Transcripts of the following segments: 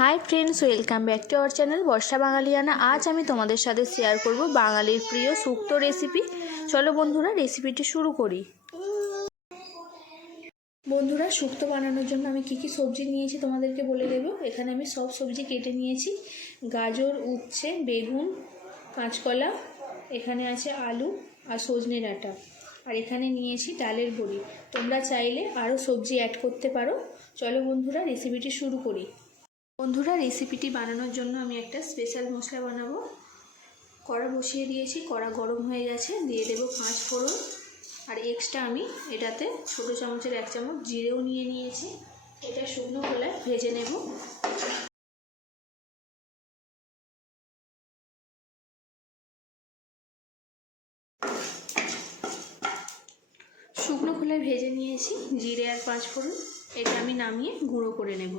Hi friends welcome back to our channel Barsha Bangaliyana আজ আমি তোমাদের সাথে শেয়ার করব বাঙালির প্রিয় শুক্তো রেসিপি চলো বন্ধুরা রেসিপিটি শুরু করি। বন্ধুরা, শুক্তো বানানোর জন্য আমি কি কি সবজি নিয়েছি তোমাদেরকে বলে দেব। এখানে আমি সব সবজি কেটে নিয়েছি। গাজর, উচ্ছে, বেগুন, কাঁচকলা, এখানে আছে আলু আর সজনে ডাঁটা। আর এখানে নিয়েছি ডালের বড়ি। তোমরা চাইলে আরও সবজি অ্যাড করতে পারো। চলো বন্ধুরা রেসিপিটি শুরু করি। বন্ধুরা রেসিপিটি বানানোর জন্য আমি একটা স্পেশাল মশলা বানাবো। কড়া বসিয়ে দিয়েছি, কড়া গরম হয়ে গেছে, দিয়ে দেবো পাঁচ ফোড়ন। আর এক্সট্রা আমি এটাতে ছোটো চামচের এক চামচ জিরেও নিয়ে নিয়েছি। এটা শুকনো খোলায় ভেজে নেব। শুকনো খোলায় ভেজে নিয়েছি জিরে আর পাঁচ ফোড়ন। এটা আমি নামিয়ে গুঁড়ো করে নেব।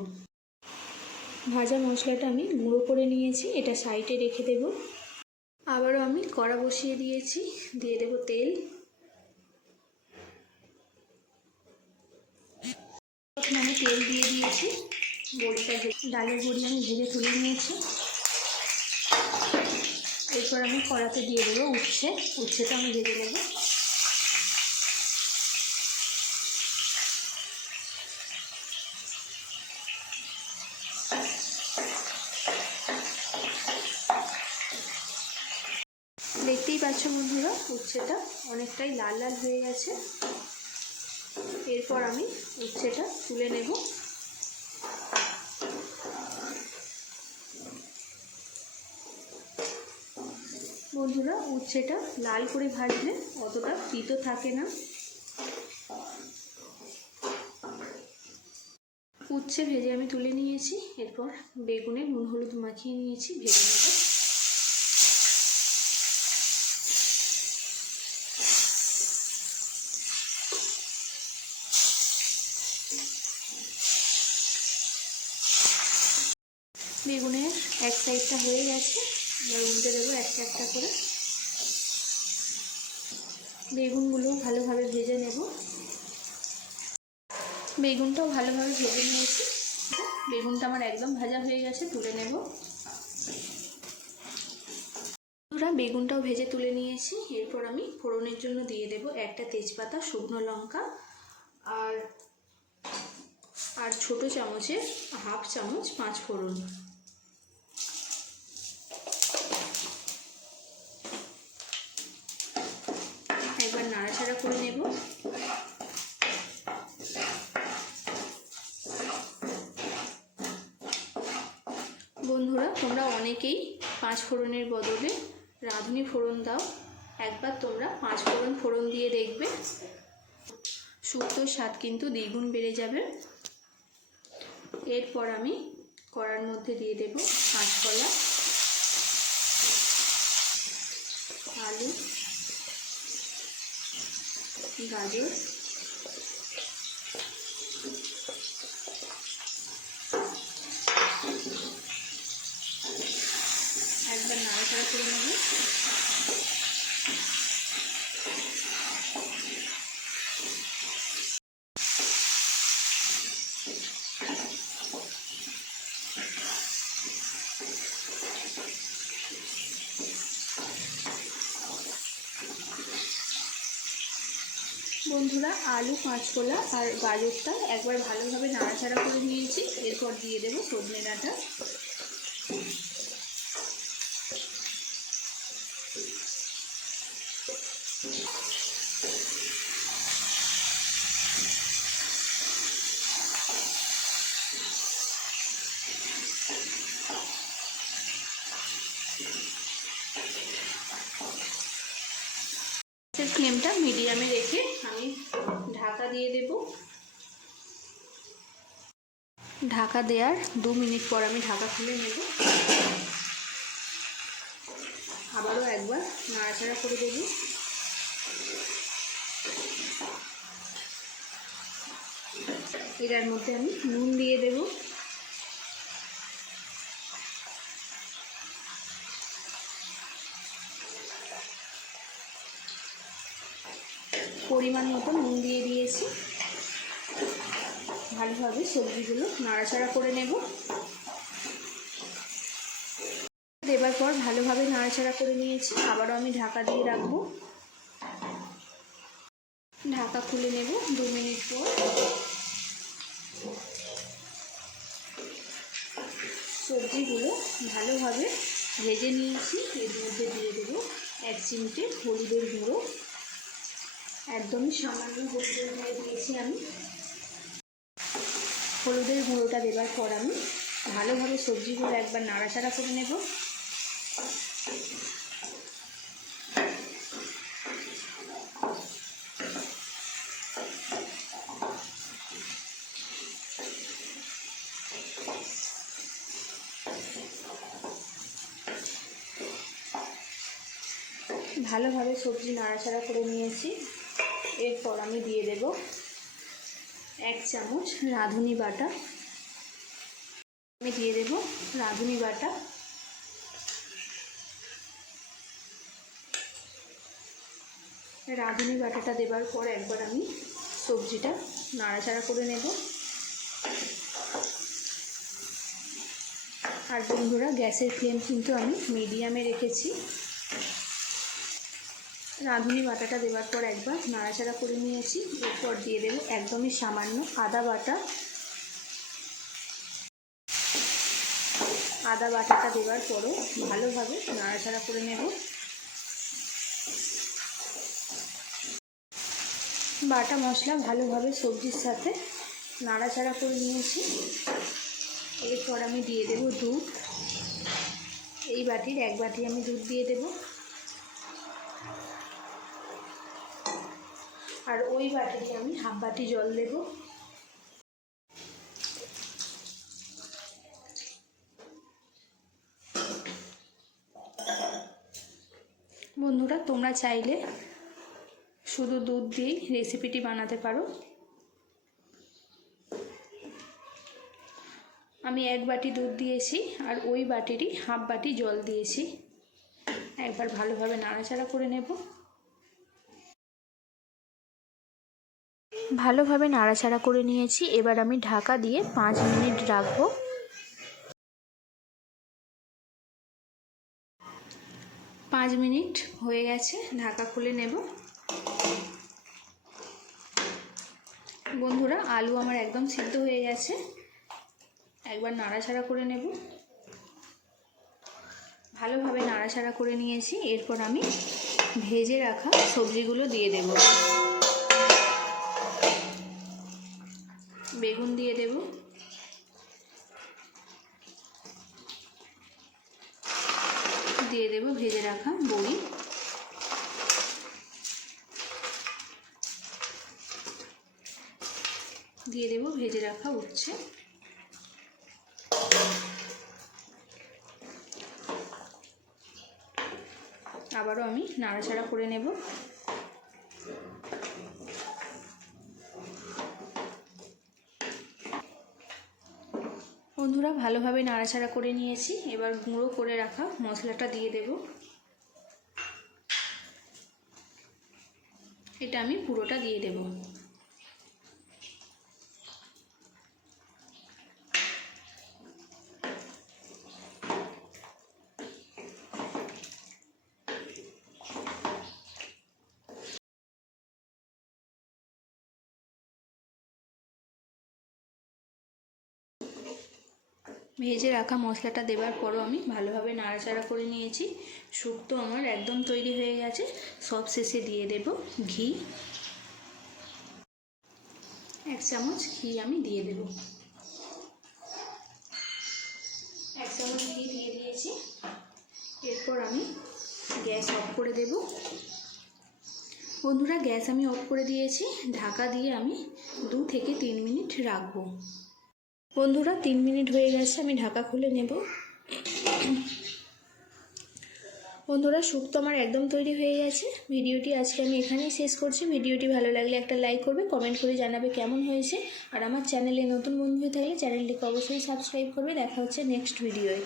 ভাজা মশলাটা আমি গুঁড়ো করে নিয়েছি, এটা সাইডে রেখে দেব। আবারও আমি কড়া বসিয়ে দিয়েছি, দিয়ে দেব তেল। প্রথমে আমি তেল দিয়ে দিয়েছি বড়িটা ডালের বড়ি আমি ভেজে তুলে নিয়েছি। এরপর আমি কড়াতে দিয়ে দেবো উচ্ছে, উচ্ছেটা আমি ভেজে নেব। দেখতেই পাচ্ছ বন্ধুরা উচ্ছেটা অনেকটাই লাল লাল হয়ে গেছে। এরপর আমি উচ্ছেটা তুলে নেব। বন্ধুরা উচ্ছেটা লাল করে ভাজলে অতটা তিতো থাকে না। উচ্ছে ভেজে আমি তুলে নিয়েছি। এরপর বেগুনে নুন হলুদ মাখিয়ে নিয়েছি, ভেজে নেব বেগুনের এক সাইডটা হয়ে গেছে। এবার উল্টে দেবো একটা একটা করে। বেগুনগুলো ভালোভাবে ভেজে নেব। বেগুনটাও ভালোভাবে ভেজে নিয়েছি। বেগুনটা আমার একদম ভাজা হয়ে গেছে, তুলে নেব। বন্ধুরা, বেগুনটাও ভেজে তুলে নিয়েছি। এরপর আমি ফোড়নের জন্য দিয়ে দেব একটা তেজপাতা, শুকনো লঙ্কা আর আর ছোটো চামচের হাফ চামচ পাঁচ ফোড়ন। নাড়াচাড়া করে নেব। বন্ধুরা, তোমরা অনেকেই পাঁচ ফোড়নের বদলে রাঁধুনি ফোড়ন দাও। একবার তোমরা পাঁচ ফোড়ন ফোড়ন দিয়ে দেখবে। শুক্তোর স্বাদ কিন্তু দ্বিগুণ বেড়ে যাবে। এরপর আমি কড়ার মধ্যে দিয়ে দেব কাঁচকলা আলু গাজর একবার নাড়াচাড়া করে নেব বন্ধুরা, আলু কাঁচকলা আর গাজরটা একবার ভালোভাবে নাড়াচাড়া করে নিয়েছি। এরপর দিয়ে দেবো সজনে ডাঁটা। ফ্লেমটা মিডিয়ামে রেখে দিয়ে দেব। ঢাকা দেওয়ার দু মিনিট পর আমি ঢাকা খুলে নেব। আবারও একবার নাড়াচাড়া করে দেব। এটার মধ্যে আমি নুন দিয়ে দেব। পরিমাণ মতো নুন দিয়ে দিয়েছি। ভালোভাবে সবজিগুলো নাড়াচাড়া করে নেব। দেবার পর ভালোভাবে নাড়াচাড়া করে নিয়েছি। আবারও আমি ঢাকা দিয়ে রাখব। ঢাকা খুলে নেব দু মিনিট পর। সবজিগুলো ভালোভাবে ভেজে নিয়েছি। এর মধ্যে দিয়ে দেবো এক চিমটে হলুদের গুঁড়ো। একদমই সামান্য হলুদের গুঁড়ো দিয়েছি আমি। হলুদের গুঁড়োটা দেবার পর আমি ভালোভাবে সবজিগুলো একবার নাড়াচাড়া করে নেব। ভালোভাবে সবজি নাড়াচাড়া করে নিয়েছি। এরপর আমি দিয়ে দেব এক চামচ রাঁধুনি বাটা। আমি দিয়ে দেব রাঁধুনি বাটা। রাঁধুনি বাটাটা দেবার পর একবার আমি সবজিটা নাড়াচাড়া করে নেব। আর বন্ধুরা, গ্যাসের ফ্লেম কিন্তু আমি মিডিয়ামে রেখেছি। রাঁধুনি বাটাটা দেওয়ার পর একবার নাড়াচাড়া করে নিয়েছি। এরপর দিয়ে দেবো একদমই সামান্য আদা বাটা। আদা বাটাটা দেওয়ার পরও ভালোভাবে নাড়াচাড়া করে নেব। বাটা মশলা ভালোভাবে সবজির সাথে নাড়াচাড়া করে নিয়েছি। এরপর আমি দিয়ে দেব দুধ। এই বাটির এক বাটি আমি দুধ দিয়ে দেবো। আর ওই বাটিতে আমি হাফ বাটি জল দেব। বন্ধুরা, তোমরা চাইলে শুধু দুধ দিয়েই রেসিপিটি বানাতে পারো। আমি এক বাটি দুধ দিয়েছি আর ওই বাটিরই হাফ বাটি জল দিয়েছি। একবার ভালোভাবে নাড়াচাড়া করে নেব। ভালোভাবে নাড়াচাড়া করে নিয়েছি। এবার আমি ঢাকা দিয়ে পাঁচ মিনিট রাখব। পাঁচ মিনিট হয়ে গেছে, ঢাকা খুলে নেব। বন্ধুরা, আলু আমার একদম সিদ্ধ হয়ে গেছে। একবার নাড়াচাড়া করে নেব। ভালোভাবে নাড়াচাড়া করে নিয়েছি। এরপর আমি ভেজে রাখা সবজিগুলো দিয়ে দেবো। বেগুন দিয়ে দেব। দিয়ে দেব ভেজে রাখা বড়ি। দিয়ে দেব ভেজে রাখা উচ্ছে। আবারও আমি নাড়াচাড়া করে নেব। বন্ধুরা ভালোভাবে নাড়াচাড়া করে নিয়েছি। এবার গুঁড়ো করে রাখা মশলাটা দিয়ে দেব। এটা আমি পুরোটা দিয়ে দেব। ভেজে রাখা মশলাটা দেওয়ার পরও আমি ভালোভাবে নাড়াচাড়া করে নিয়েছি। শুক্তো আমার একদম তৈরি হয়ে গেছে। সব শেষে দিয়ে দেব ঘি। এক চামচ ঘি আমি দিয়ে দেব। এক চামচ ঘি দিয়ে দিয়েছি। এরপর আমি গ্যাস অফ করে দেব। বন্ধুরা, গ্যাস আমি অফ করে দিয়েছি। ঢাকা দিয়ে আমি দু থেকে তিন মিনিট রাখব। বন্ধুরা, তিন মিনিট হয়ে গেছে, আমি ঢাকা খুলে নেব। বন্ধুরা, সুখ তো আমার একদম তৈরি হয়ে গেছে। ভিডিওটি আজকে আমি এখানেই শেষ করছি। ভিডিওটি ভালো লাগলে একটা লাইক করবে, কমেন্ট করে জানাবে কেমন হয়েছে। আর আমার চ্যানেলে নতুন বন্ধু হয়ে থাকলে চ্যানেলটিকে অবশ্যই সাবস্ক্রাইব করবে। দেখা হচ্ছে নেক্সট ভিডিওয়।